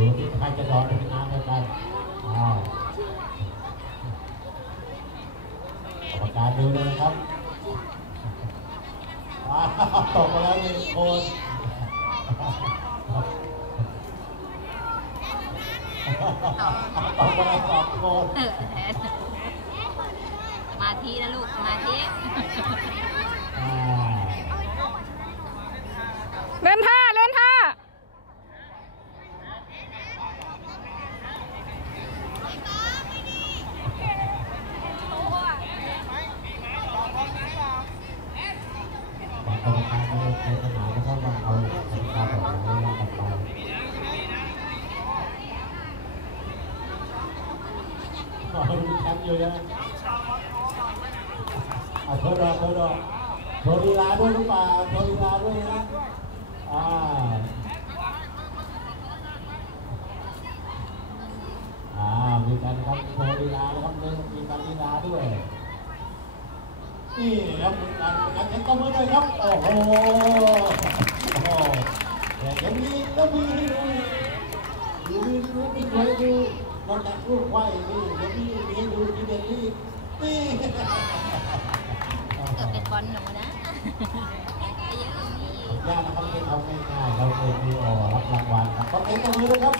ดูที่ใครจะดอนเป็นน้ำกันไปอ้าวกระกาศดูเลยครับว้าวตกมาแล้วหนึ่งคนตกมาแล้วสองคนมาทีนะลูกมาทีเดินทาง ตรรมกาไม่ได้ใช้ปัญหาแล้วก็มาเอากรรมการแบบนี้กลับไปอ๋อมีแชมป์อยู่นะอะโทษดอกโทษดอกโทษลีลาด้วยหรือเปล่าโทษลีลาด้วยนะอ่ามีการครับโชว์ลีลานะครับมีการลีลาด้วย นี่ครับการมีการเช็คข้อมือด้วยครับ โอ้โหโอ้โหแต่ยังมีก็มีให้ดูดูดูดูดูดูดูนอกจากลูกไข่นี่ยังมีมีให้ดูทีเด็ดนี่นี่เกิดเป็นบอลหนูนะไปเยอะกว่ากยากนะครับไม่ใช่ทำง่ายเราเคยมีออรับรางวัลครับต้องเอ็นตรงนี้นะครับ